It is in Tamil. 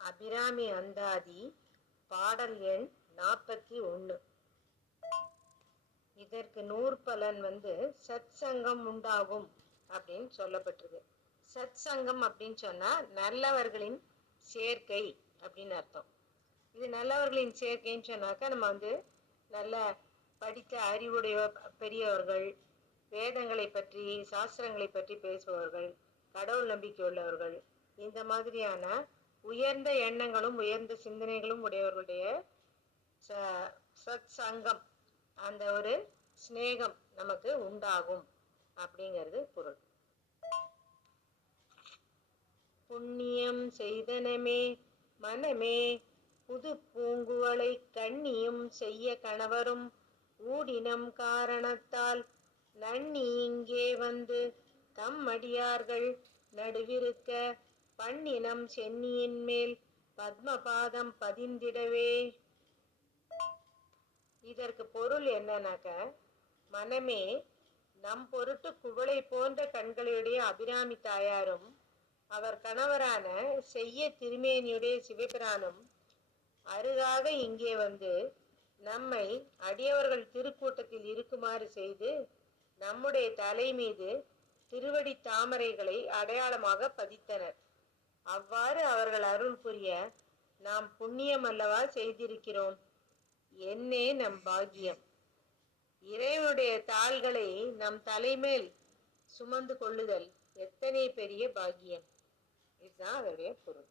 அபிராமி அந்தாதி பாடல் எண் நாற்பத்தி ஒன்று இதற்கு நூற்பலன் வந்து சத் சங்கம் உண்டாகும் அப்படின்னு சொல்லப்பட்டிருக்கு. சத் சங்கம் அப்படின்னு சொன்னா நல்லவர்களின் சேர்க்கை அப்படின்னு அர்த்தம். இது நல்லவர்களின் சேர்க்கைன்னு சொன்னாக்கா நம்ம வந்து நல்ல படித்த அறிவுடைய பெரியவர்கள் வேதங்களை பற்றி சாஸ்திரங்களை பற்றி பேசுபவர்கள் கடவுள் நம்பிக்கை உள்ளவர்கள் இந்த மாதிரியான உயர்ந்த எண்ணங்களும் உயர்ந்த சிந்தனைகளும் உடையவர்களுடைய ச- சத் சங்கம் அந்த ஒரு சிநேகம் நமக்கு உண்டாகும் அப்படிங்கிறது பொருள். புண்ணியம் செய்தனமே மனமே புது பூங்குவலை கண்ணியும் செய்ய கணவரும் ஊடினம் காரணத்தால் நன்னி இங்கே வந்து தம் அடியார்கள் நடுவிருக்க பண்ணினம் சென்னியின் மேல் பத்மபாதம் பதிந்திடவே. இதற்கு பொருள் என்னன்னாக்க மனமே நம் பொருட்டு குவளை போன்ற கண்களுடைய அபிராமி தாயாரும் அவர் கணவரான செய்ய திருமேனியுடைய சிவபிரானும் அருகாக இங்கே வந்து நம்மை அடியவர்கள் திருக்கூட்டத்தில் இருக்குமாறு செய்து நம்முடைய தலை மீது திருவடி தாமரைகளை அடையாளமாக பதித்தனர். அவ்வாறு அவர்கள் அருள் புரிய நாம் புண்ணியம் அல்லவா செய்திருக்கிறோம். என்னே நம் பாக்கியம். இறைவனுடைய தாள்களை நம் தலைமேல் சுமந்து கொள்ளுதல் எத்தனை பெரிய பாக்கியம். இதுதான் அதனுடைய பொருள்.